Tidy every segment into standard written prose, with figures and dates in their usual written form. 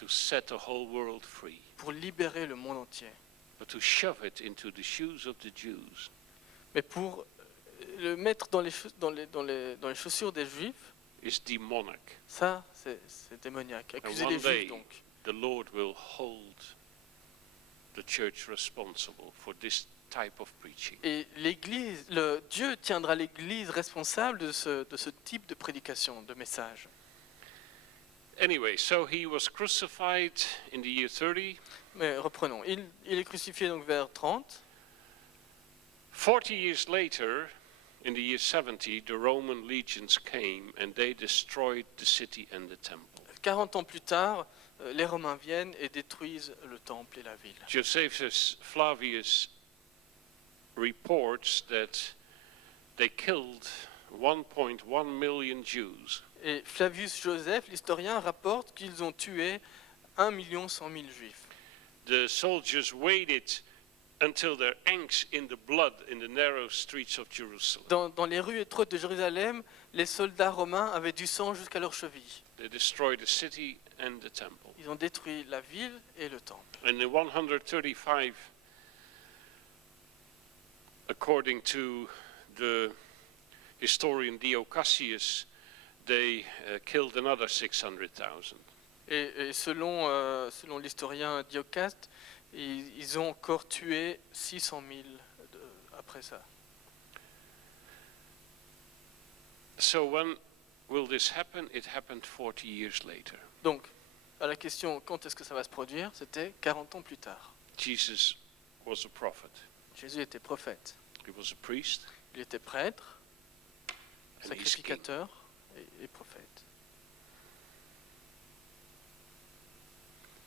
to set the whole world free, pour libérer le monde entier. but to shove it into the shoes of the Jews. Mais pour le mettre dans les chaussures des Juifs, Is demonic. ça, c'est démoniaque. Accuser one les day- Juifs, donc. The Lord will hold the church responsible for this type of preaching. Et Dieu tiendra l'Église responsable de ce type de prédication, de message. Anyway, so he was crucified in the year 30. Mais reprenons. Il est crucifié donc vers 30. 40 years later, in the year 70, the Roman legions came and they destroyed the city and the temple. 40 ans plus tard, les Romains viennent et détruisent le temple et la ville. Josephus Flavius reports that they killed 1.1 million Jews. Et Flavius Joseph, l'historien, rapporte qu'ils ont tué 1 100 000 Juifs. The soldiers waded until their ankles in the blood in the narrow streets of Jerusalem. Dans les rues étroites de Jérusalem, les soldats romains avaient du sang jusqu'à leurs chevilles. They destroyed the city and the temple. Ils ont détruit la ville et le temple. And in 135, according to the historian Dio Cassius, they killed another 600,000. Et selon l'historien Diocaste, ils ont encore tué 600 000 après ça. So when will this happen? It happened 40 years later. Donc, à la question quand est-ce que ça va se produire, c'était 40 ans plus tard. Jesus was a prophet. Jésus était prophète. He was a priest. Il était prêtre, And he's king. sacrificateur et prophète.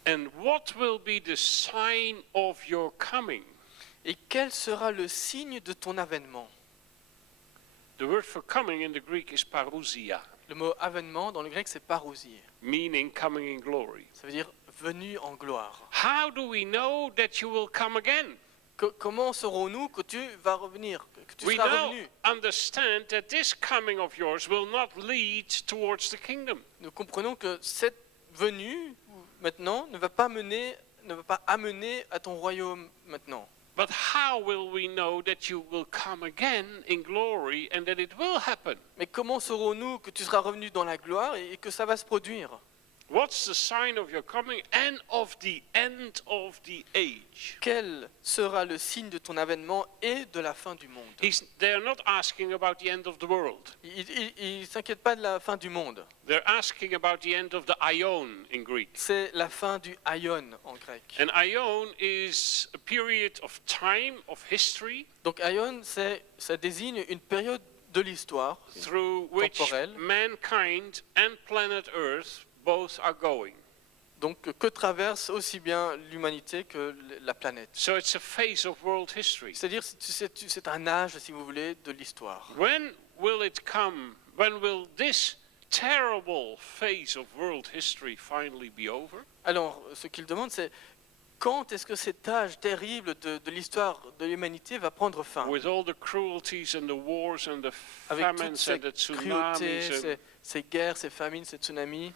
And what will be the sign of your coming? Et quel sera le signe de ton avènement? The word for coming in the Greek is parousia, Le mot avènement dans le grec c'est parousie. meaning coming in glory. Ça veut dire venu en gloire. How do we know that you will come again? Comment saurons-nous que tu vas revenir, que tu We seras now revenu? understand that this coming of yours will not lead towards the kingdom. Nous comprenons que cette venue maintenant ne va pas amener à ton royaume maintenant. But how will we know that you will come again in glory and that it will happen? Mais comment saurons-nous que tu seras revenu dans la gloire et que ça va se produire? What's the sign of your coming and of the end of the age? Quel sera le signe de ton avènement et de la fin du monde? They're not asking about the end of the world. Il ne s'inquiète pas de la fin du monde. They're asking about the end of the aion in Greek. C'est la fin du aion en grec. And aion is a period of time, of history, Donc aion, ça désigne une période de l'histoire through which temporelle. mankind and planet Earth both are going. Donc que traverse aussi bien l'humanité que la planète. So it's a phase of world history. C'est-à-dire c'est un âge, si vous voulez, de l'histoire. When will it come? When will this terrible phase of world history finally be over? Alors, ce qu'il demande, c'est quand est-ce que cet âge terrible de l'histoire de l'humanité va prendre fin? With all the cruelties and the wars and the Avec toutes famines ces and the cruautés, tsunamis. ces guerres, ces famines, ces tsunamis,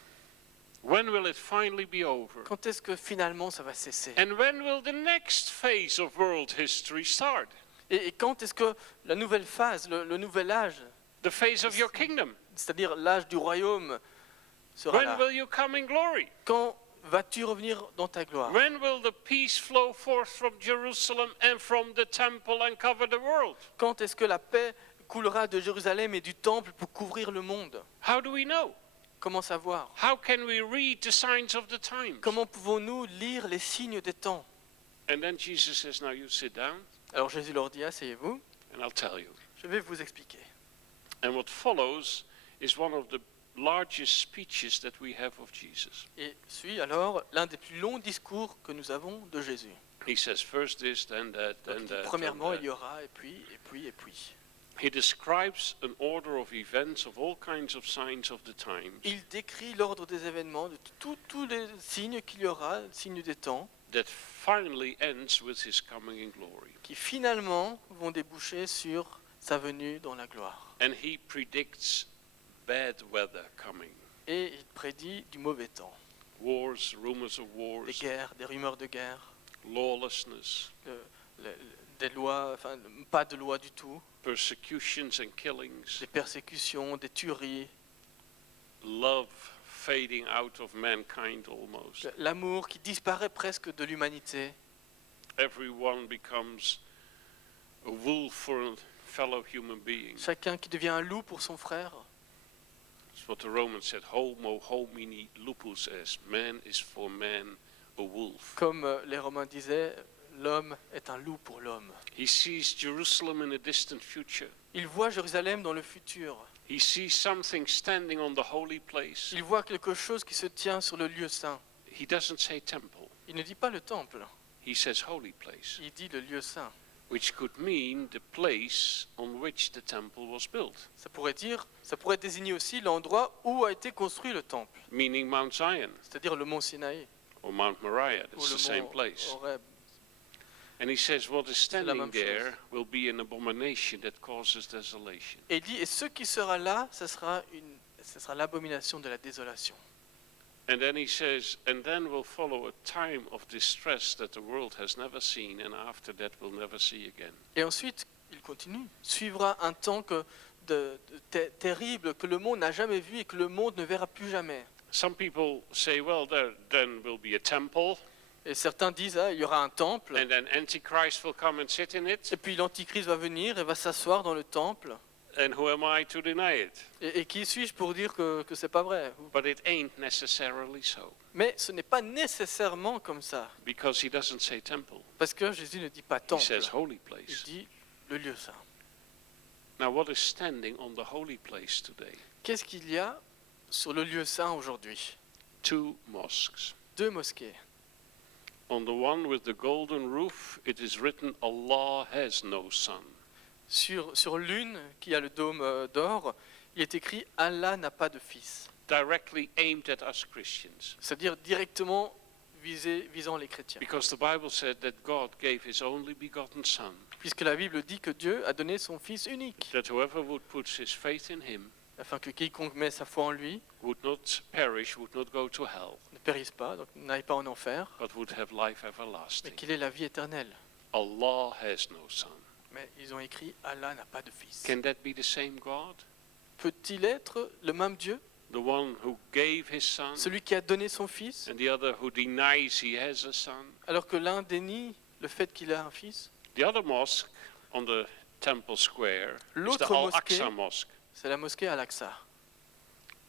When will it finally be over? quand est-ce que finalement ça va cesser? And when will the next phase of world history start? Et quand est-ce que la nouvelle phase, le nouvel âge, The phase of your kingdom. c'est-à-dire l'âge du royaume, sera When là? will you come in glory? Quand vas-tu revenir dans ta gloire? When will the peace flow forth from Jerusalem and from the temple and cover the world? Quand est-ce que la paix coulera de Jérusalem et du temple pour couvrir le monde? How do we know? Comment savoir? How can we read the signs of the times? Comment pouvons-nous lire les signes des temps? And then Jesus says, now you sit down Alors Jésus leur dit, asseyez-vous, and I'll tell you. je vais vous expliquer. And what follows is one of the largest speeches that we have of Jesus. Et suit alors l'un des plus longs discours que nous avons de Jésus. He says first this, then that, Donc, then il dit, that. premièrement, then il y aura, et puis. that. He describes an order of events of all kinds of signs of the times Il décrit l'ordre des événements, de tous les signes qu'il y aura, signes des temps, that finally ends with his coming in glory. qui finalement vont déboucher sur sa venue dans la gloire. And he predicts bad weather coming. Et il prédit du mauvais temps. wars, rumors of des wars, guerres, des rumeurs de guerre, lawlessness, le- des lois, enfin pas de loi du tout, persecutions and killings, des persécutions, des tueries, love fading out of mankind almost. l'amour qui disparaît presque de l'humanité. Everyone becomes a wolf for a fellow human being. Chacun qui devient un loup pour son frère. That's what the Romans said, homo homini lupus est. Man is for man a wolf. Comme les Romains disaient, l'homme est un loup pour l'homme. He sees Jerusalem in a distant future. Il voit Jérusalem dans le futur. He sees something standing on the holy place. Il voit quelque chose qui se tient sur le lieu saint. He doesn't say temple. Il ne dit pas le temple, He says holy place, il dit le lieu saint. which could mean the place on which the temple was built, Ça pourrait désigner aussi l'endroit où a été construit le temple, meaning Mount Zion c'est-à-dire le mont Sinaï or Mount Moriah. ou It's the le same mont place. Horeb. And he says what is la standing même there will be an abomination that causes desolation. Et il dit, et ce qui sera là, ce sera l'abomination de la désolation. And then he says, and then will follow a time of distress that the world has never seen, and after that we'll never see again. Et ensuite, il continue, suivra un temps terrible que le monde n'a jamais vu et que le monde ne verra plus jamais. Some people say, well, there then will be a temple, Et certains disent, il y aura un temple, and then Antichrist will come and sit in it, et puis l'Antichrist va venir et va s'asseoir dans le temple. and who am I to deny it? Et qui suis-je pour dire que c'est pas vrai? But it ain't necessarily so, Mais ce n'est pas nécessairement comme ça, because he doesn't say temple, parce que Jésus ne dit pas he temple, says holy il place. dit le lieu saint. Now, what is standing on the holy place today? Qu'est-ce qu'il y a sur le lieu saint aujourd'hui? 2 mosques. 2 mosquées. On the one with the golden roof, it is written, Allah has no son. Sur l'une qui a le dôme d'or, il est écrit Allah n'a pas de fils, Directly aimed at us Christians. c'est-à-dire directement visant les chrétiens. Because the Bible said that God gave his only begotten Son, Puisque la Bible dit que Dieu a donné son Fils unique, that whoever would put his faith in him afin que quiconque met sa foi en lui would not perish, would not go to hell, ne périsse pas, donc n'aille pas en enfer, but would have life mais everlasting. qu'il ait la vie éternelle. Allah has no son. Mais ils ont écrit Allah n'a pas de fils. Can that be the same God? Peut-il être le même Dieu, The one who gave his Son, celui qui a donné son Fils, and the other who denies he has a son? alors que l'un dénie le fait qu'il a un fils? The other mosque on the Temple Square is the L'autre Al-Aqsa Mosque. C'est la mosquée Al-Aqsa.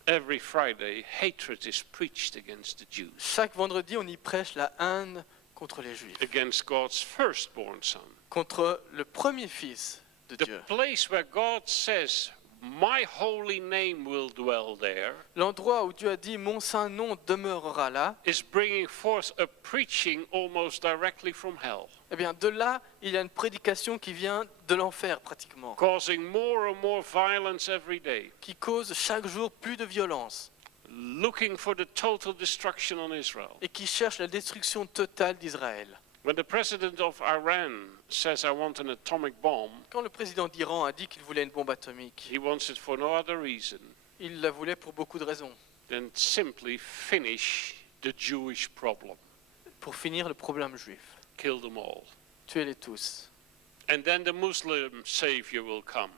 Every Friday, hatred is preached against the Jews, Chaque vendredi, on y prêche la haine contre les Juifs, against God's firstborn Son. contre le premier fils de The Dieu. place where God says, my holy name will dwell there, L'endroit où Dieu a dit mon saint nom demeurera là, is bringing forth a preaching almost directly from hell, eh bien de là, il y a une prédication qui vient de l'enfer pratiquement, causing more and more violence every day, qui cause chaque jour plus de violence looking for the total destruction on Israel. et qui cherche la destruction totale d'Israël. When the president of Iran says, I want an atomic bomb, Quand le président d'Iran a dit qu'il voulait une bombe atomique, he wants it for no other reason il la voulait pour beaucoup de raisons, than simply finish the Jewish problem, pour finir le problème juif, kill them all. tuez-les tous. And then the Muslim savior will come,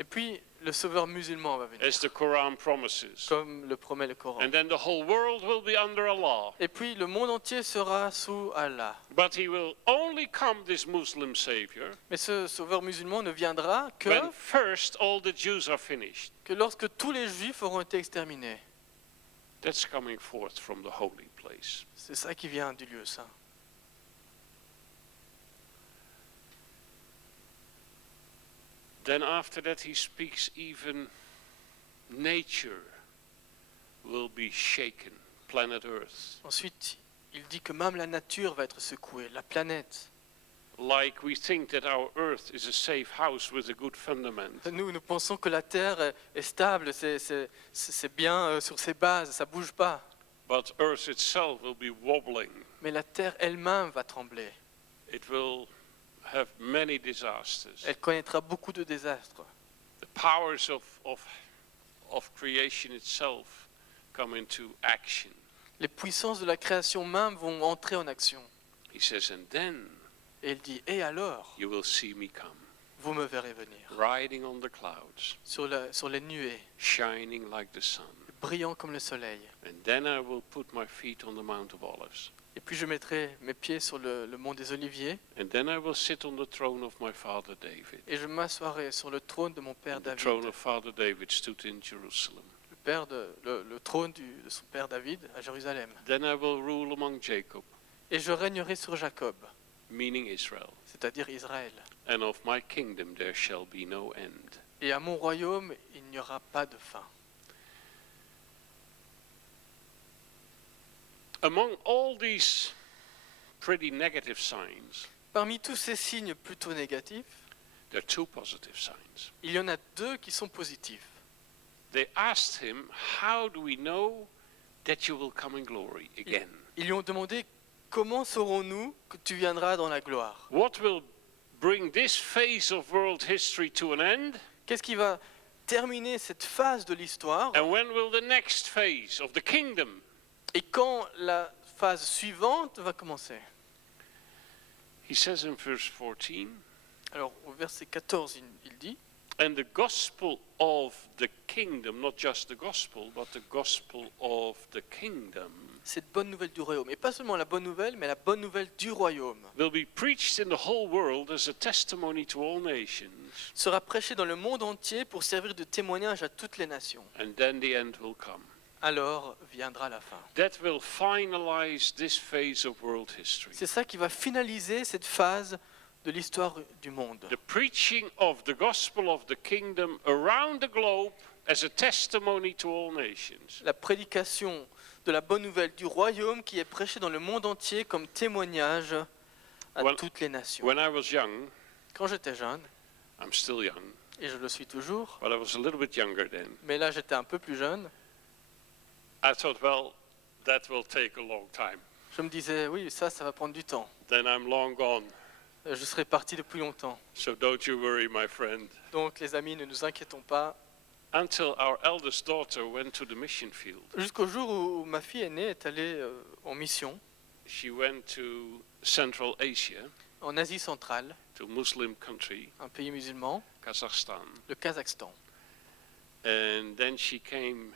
Et puis le sauveur musulman va venir, as the Quran promises. comme le promet le Coran. And then the whole world will be under Allah. Et puis le monde entier sera sous Allah. But he will only come, this Muslim savior, Mais ce sauveur musulman ne viendra when first all the Jews are finished. que lorsque tous les juifs auront été exterminés. That's coming forth from the holy place. C'est ça qui vient du lieu saint. Then after that he speaks, even nature will be shaken, planet Earth. Ensuite, il dit que même la nature va être secouée, la planète. Like we think that our Earth is a safe house with a good fundament. Nous pensons que la terre est stable, c'est bien sur ses bases, ça bouge pas. But Earth itself will be wobbling. Mais la terre elle-même va trembler. It will have many disasters. Elle connaîtra beaucoup de désastres. The powers of creation itself come into action. Les puissances de la création même vont entrer en action. He says, and then Et il dit, et alors, you will see me come, vous me verrez venir, riding on the clouds, sur les nuées, shining like the sun. brillant comme le soleil. And then I will put my feet on the Mount of Olives. Et puis je mettrai mes pieds sur le mont des Oliviers, And then I will sit on the throne of my father David. et je m'assoirai sur le trône de mon père And the throne David. of Father David stood in Jerusalem. Le trône de son père David à Jérusalem. Then I will rule among Jacob, Et je régnerai sur Jacob, meaning Israel. c'est-à-dire Israël. And of my kingdom there shall be no end. Et à mon royaume, il n'y aura pas de fin. Among all these pretty negative signs, Parmi tous ces signes plutôt négatifs, there are two positive signs. il y en a deux qui sont positifs. They asked him, how do we know that you will come in glory again? Ils lui ont demandé, comment saurons-nous que tu viendras dans la gloire? What will bring this phase of world history to an end? Qu'est-ce qui va terminer cette phase de l'histoire? And when will the next phase of the kingdom? Et quand la phase suivante va commencer? He says in verse 14, Alors au verset 14, il dit, and the gospel of the kingdom, not just the gospel, but the gospel of the kingdom, cette bonne nouvelle du royaume, et pas seulement la bonne nouvelle, mais la bonne nouvelle du royaume, will be preached in the whole world as a testimony to all nations, sera prêchée dans le monde entier pour servir de témoignage à toutes les nations. and then the end will come. Alors viendra la fin. That will finalize this phase of world history. C'est ça qui va finaliser cette phase de l'histoire du monde. The preaching of the gospel of the kingdom around the globe as a testimony to all nations. La prédication de la bonne nouvelle du royaume qui est prêchée dans le monde entier comme témoignage à Well, toutes les nations. When I was young, Quand j'étais jeune, I'm still young, et je le suis toujours, but I was a little bit younger then, mais là j'étais un peu plus jeune, I thought, well, that will take a long time. je me disais, oui, ça va prendre du temps. Then I'm long gone. Je serai parti depuis longtemps. So don't you worry, my friend. Donc les amis, ne nous inquiétons pas. Until our eldest daughter went to the mission field. Jusqu'au jour où ma fille aînée est allée en mission She went to Central Asia, en Asie centrale, to a Muslim country, un pays musulman, Kazakhstan. le Kazakhstan. And then she came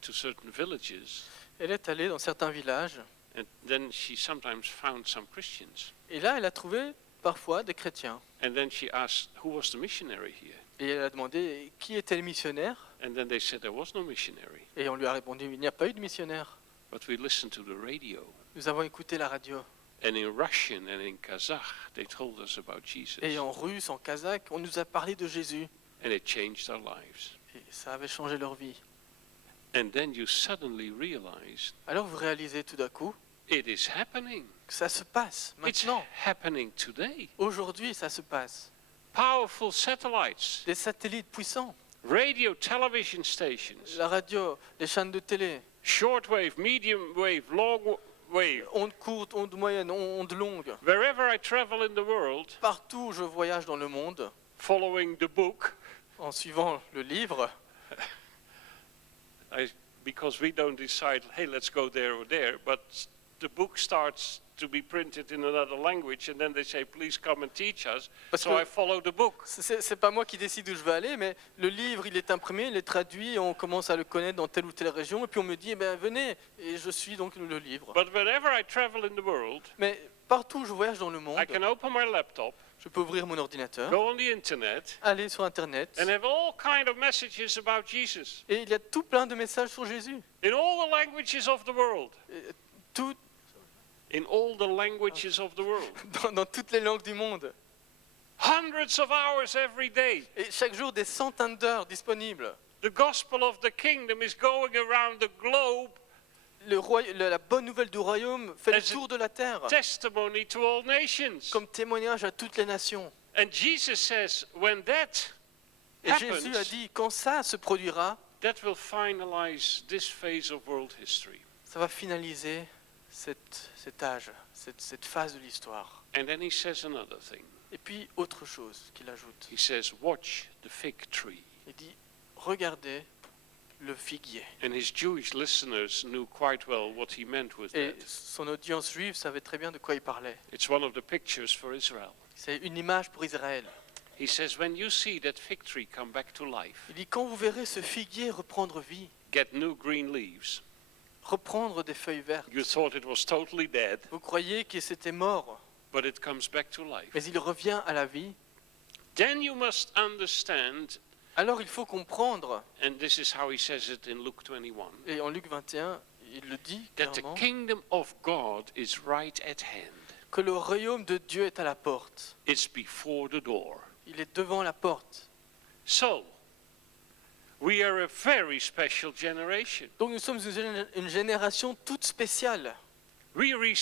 to certain villages, Elle est allée dans certains villages, and then she sometimes found some Christians. et là elle a trouvé parfois des chrétiens. And then she asked, who was the missionary here? Et elle a demandé qui était le missionnaire, And then they said there was no missionary, et on lui a répondu, il n'y a pas eu de missionnaire. but we listened to the radio. Nous avons écouté la radio. And in Russian and in Kazakh, they told us about Jesus. Et en russe, en kazakh, on nous a parlé de Jésus. And it changed our lives. Et ça avait changé leur vie. And then you suddenly realize Alors vous réalisez tout d'un coup it is happening. que ça se passe It's maintenant. happening today. Aujourd'hui, ça se passe. Powerful satellites, Des satellites puissants, radio, television stations, la radio, les chaînes de télé, shortwave, medium wave, long wave. ondes courtes, ondes moyennes, ondes longues. Wherever I travel in the world, Partout où je voyage dans le monde, following the book, en suivant le livre, because we don't decide, hey, let's go there or there, but the book starts to be printed in another language, and then they say, please come and teach us. Parce So que- I follow the book. c'est pas moi qui décide où je vais aller, mais le livre, il est imprimé, il est traduit, et on commence à le connaître dans telle ou telle région, et puis on me dit, eh ben, venez, et je suis donc le livre. But whenever I travel in the world, Mais partout où je voyage dans le monde, I can open my laptop, je peux ouvrir mon ordinateur, go on the internet, aller sur Internet, and have all kind of messages about Jesus et il y a tout plein de messages sur Jésus. in all the languages of the world. Et tout, In all the languages of the world. dans toutes les langues du monde. Hundreds of hours every day. Et chaque jour, des centaines d'heures disponibles. The gospel of the kingdom is going around the globe, La bonne nouvelle du royaume fait le As a- tour de la terre, testimony to all nations. comme témoignage à toutes les nations. And Jesus says, when that Et Jésus a happens, dit, quand ça se produira, that will finalize this phase of world history. ça va finaliser cet âge, cette phase de l'histoire. And then he says another thing. Et puis, autre chose qu'il ajoute. He says, watch the fig tree. Il dit, regardez le figuier. And his Jewish listeners knew quite well what he meant with Et that. son audience juive savait très bien de quoi il parlait. It's one of the pictures for Israel. C'est une image pour Israël. He says, when you see that fig tree come back to life, Il dit, quand vous verrez ce figuier reprendre vie, get new green leaves, reprendre des feuilles vertes, you thought it was totally dead, vous croyez que c'était mort, but it comes back to life. mais il revient à la vie, Then you must understand, alors il faut comprendre, and this is how he says it in Luke 21, et en Luc 21, il le dit that the clairement, kingdom of God is right at hand. que le royaume de Dieu est à la porte. It's before the door. Il est devant la porte. So, we are a very special generation. Donc nous sommes une génération toute spéciale. We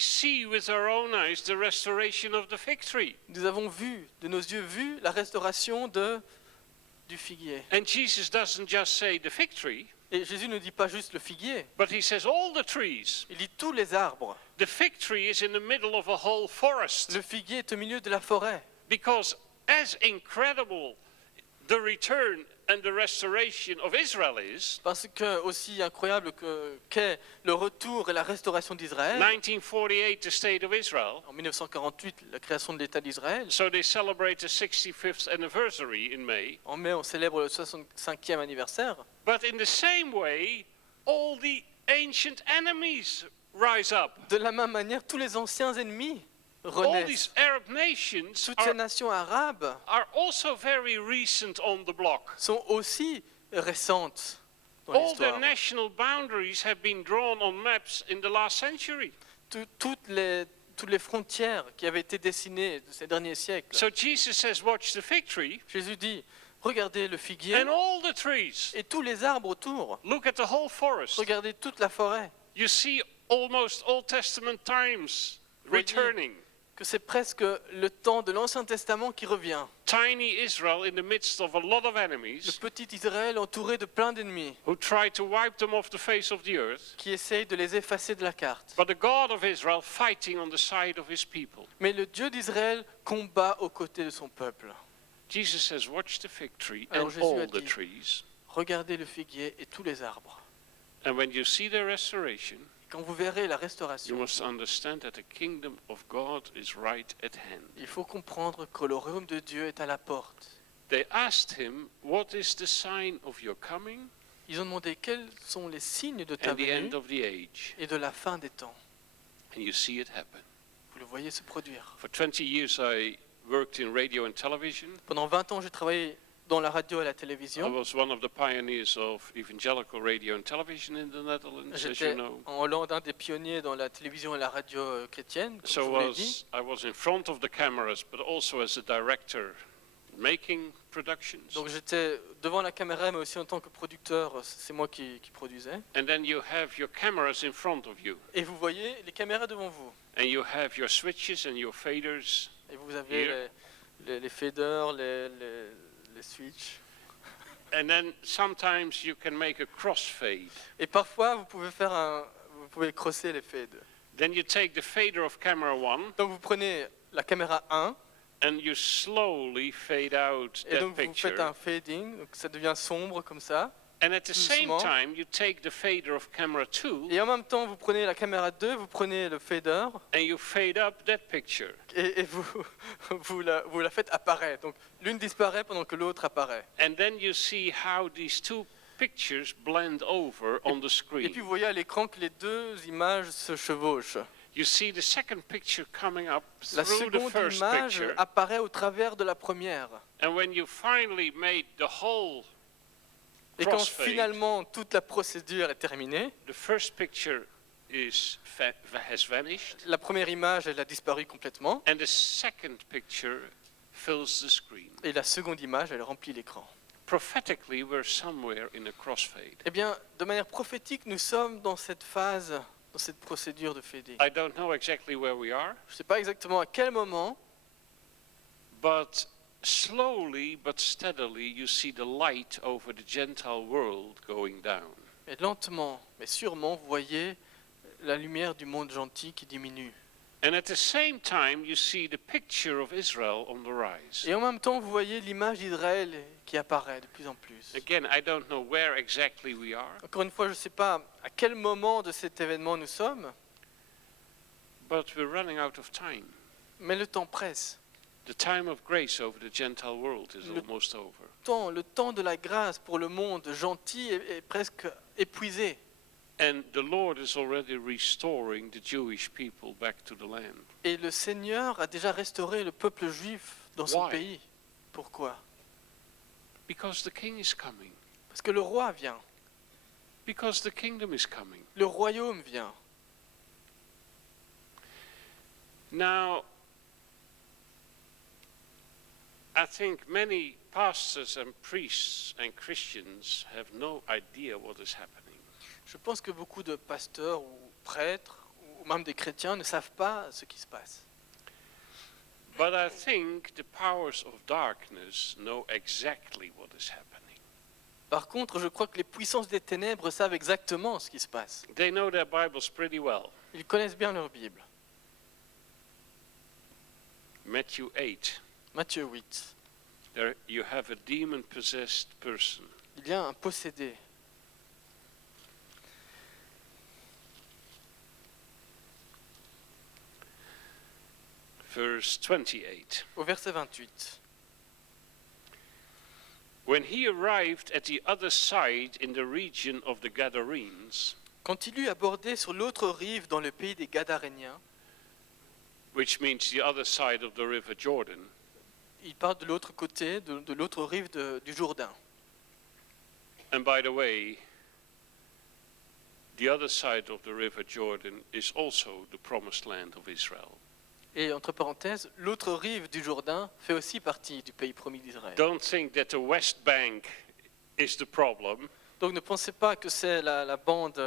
see with our own eyes the restoration of the fig tree. Nous avons vu, de nos yeux vus, la restauration du figuier. And Jesus doesn't just say the fig tree, Et Jésus ne dit pas juste le figuier, but he says all the trees. il dit tous les arbres. The fig tree is in the middle of a whole forest. Le figuier est au milieu de la forêt. Because as incredible the return and the restoration of Israel is, Parce que, aussi incroyable qu'est le retour et la restauration d'Israël, 1948, the state of Israel, en 1948, la création de l'État d'Israël, so they celebrate the 65th anniversary in May. en mai on célèbre le 65e anniversaire, But in the same way, all the ancient enemies rise up. de la même manière, tous les anciens ennemis All renaissent. these Arab nations Toutes ces nations arabes are also very recent on the block. sont aussi récentes dans All l'histoire. the national boundaries have been drawn on maps in the last century. Toutes les frontières qui avaient été dessinées ces derniers siècles. So Jesus says, watch the fig tree Jésus dit, regardez le figuier and all the trees. et tous les arbres autour. Look at the whole forest. Regardez toute la forêt. You see almost Old Testament times Voyez. returning. Que c'est presque le temps de l'Ancien Testament qui revient. Tiny Israel in the midst of a lot of Le enemies petit Israël entouré de plein d'ennemis who try to wipe them off the face of the earth. qui essayent de les effacer de la carte. But the God of Israel fighting on the side of his people. Mais le Dieu d'Israël combat aux côtés de son peuple. Jesus says, watch the fig tree Alors and Jésus a all the dit, trees. regardez le figuier et tous les arbres. And when you see the restoration, Quand vous verrez la you restauration, must understand that the kingdom of God is right at hand. il faut comprendre que le royaume de Dieu est à la porte. They asked him, what is the sign of your coming Ils ont demandé quels sont les signes de ta and the end venue of the age? et de la fin des temps. And you see it happen. Vous le voyez se produire. For 20 years I worked in radio and television. Pendant 20 ans, j'ai travaillé dans la radio et la I télévision. was one of the pioneers of evangelical radio and television in the Netherlands, as you J'étais know. en Hollande un des pionniers dans la télévision et la radio chrétienne, comme je So vous l'ai dit. I was in front of the cameras, but also as a director making productions. Donc j'étais devant la caméra, mais aussi en tant que producteur, c'est moi qui produisais. And then you have your cameras in front of you. Et vous voyez les caméras devant vous. And you have your switches and your faders. Et vous avez Here. les faders, les switches. And then sometimes you can make a crossfade. Et parfois, vous pouvez crosser les fades. Then you take the fader of camera 1 Donc vous prenez la caméra 1 and you slowly fade out et that donc vous faites picture. un fading, donc ça devient sombre comme ça. And at the same doucement. time, you take the fader of camera 2 Et en même temps, vous prenez la caméra 2, vous prenez le fader and you fade up that picture. et vous la faites apparaître. Donc l'une disparaît pendant que l'autre apparaît. And then you see how these two pictures blend over on the Et screen. puis vous voyez à l'écran que les deux images se chevauchent. You see the second picture coming up La through the seconde first image picture. apparaît au travers de la première. And when you finally made the whole Et quand crossfade, finalement toute la procédure est terminée, the first picture has vanished, la première image elle a disparu complètement and the second picture fills the screen. et la seconde image elle remplit l'écran. Prophetically, we're somewhere in a crossfade. Eh bien, de manière prophétique, nous sommes dans cette phase, dans cette procédure de fading. I don't know exactly where we are, Je ne sais pas exactement à quel moment, but slowly but steadily you see the light over the Gentile world going down. mais lentement, mais sûrement, vous voyez la lumière du monde gentil qui diminue. And at the same time, you see the picture of Israel on the rise. Et en même temps, vous voyez l'image d'Israël qui apparaît de plus en plus. Again, I don't know where exactly we are, Encore une fois, je ne sais pas à quel moment de cet événement nous sommes, but we're running out of time. mais le temps presse. The time of grace over the Gentile world is Le- almost over. Le temps de la grâce pour le monde gentil est presque épuisé. And the Lord is already restoring the Jewish people back to the land. Et le Seigneur a déjà restauré le peuple juif dans son Why? pays. Pourquoi? Because the king is coming. Parce que le roi vient, Because the kingdom is coming. le royaume vient. Now, I think many pastors and priests and Christians have no idea what is happening. Je pense que beaucoup de pasteurs ou prêtres ou même des chrétiens ne savent pas ce qui se passe. But I think the powers of darkness know exactly what is happening. Par contre, je crois que les puissances des ténèbres savent exactement ce qui se passe. They know their Bibles pretty well. Ils connaissent bien leur Bible. Matthew 8, Matthieu 8. there you have a demon-possessed person. Il y a un possédé. Verse 28. Au verset 28. When he arrived at the other side in the region of the Gadarenes, Quand il eut abordé sur l'autre rive dans le pays des Gadaréniens, which means the other side of the river Jordan, il part de l'autre côté, de l'autre rive du Jourdain. and by the way, the other side of the river Jordan is also the promised land of Israel. Et entre parenthèses, l'autre rive du Jourdain fait aussi partie du pays promis d'Israël. Don't think that the West Bank is the problem. Donc ne pensez pas que c'est la bande